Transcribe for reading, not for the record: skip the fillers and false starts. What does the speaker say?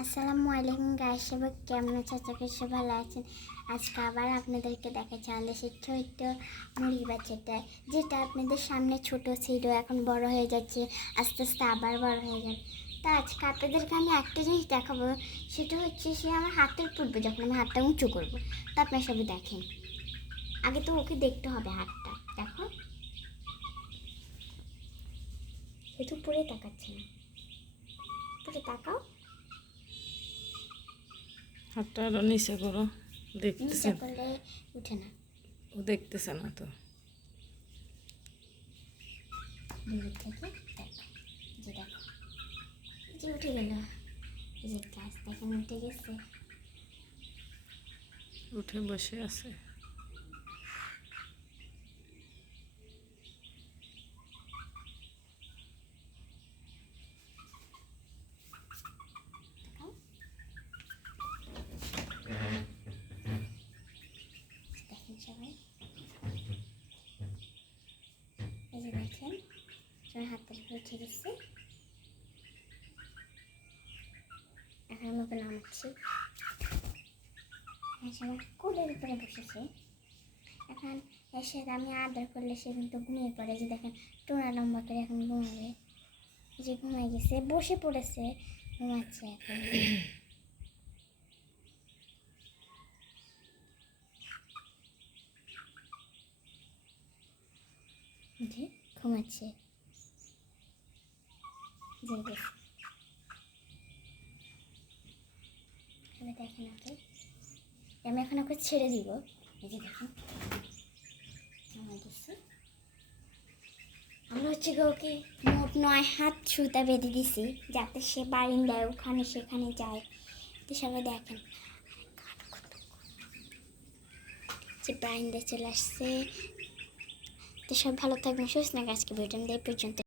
আসসালামু আলাইকুম গাইস, সবাই কেমন আছেন? আশা করি সবাই ভালো আছেন। আজকে আবার আপনাদেরকে দেখাচ্ছি আমাদের সেই ছোট্ট মুরগি বাচ্চাটা, যেটা আপনাদের সামনে ছোট ছিল, এখন বড় হয়ে যাচ্ছে, আস্তে আস্তে আবার বড় হয়ে যাবে। তা আজকে আপনাদেরকে আমি একটা জিনিস দেখাবো, সেটা হচ্ছে সে আমার হাতের পড়বে যখন আমি হাতটা উঁচু করবো। তা আপনারা সবাই দেখেন। আগে তো ওকে দেখতে হবে হাতটা, দেখো সে তো পরে তাকাচ্ছে না, পরে তাকাও, হাতটা আরো নিচে করো, দেখতেছে নিচে করলে উঠে না। ও দেখতেছে না তো। দূর থেকে দেখো, যে দেখো যে উঠে গেল, এই যে গাছ দেখেন উঠে গেছে। উঠে বসে আছে। দেখো দেখেন সবাই, এই যে দেখেন সবাই হাতের উপরে উঠে গেছে। এখন আমি ওকে নামাচ্ছি, সবাই কোলের উপরে বসেছে। এখন এসে আমি আদর করলে সে কিন্তু ঘুমিয়ে পড়ে, যে দেখেন টোনা লম্বা করে এখন ঘুমাবে, এই যে ঘুমিয়ে গেছে, বসে পড়েছে, ঘুমাচ্ছে এখন। যে ঘুমাচ্ছে, যে দেখেন দেখেন ওকে, আমি এখন ওকে ছেড়ে দিব। এই যে দেখেন আমার দিচ্ছি, আমরা হচ্ছে ওকে মোট 9 হাত সুতা বেঁধে দিছি, যাতে সে বারিন্দায় ওখানে সেখানে যায়। তো সবাই দেখেন যে বারিন্দায় চলে আসছে। তো সব ভালো থাকবেন, সুস্থ থাকবেন। আজকে ভিডিওটা এই পর্যন্ত।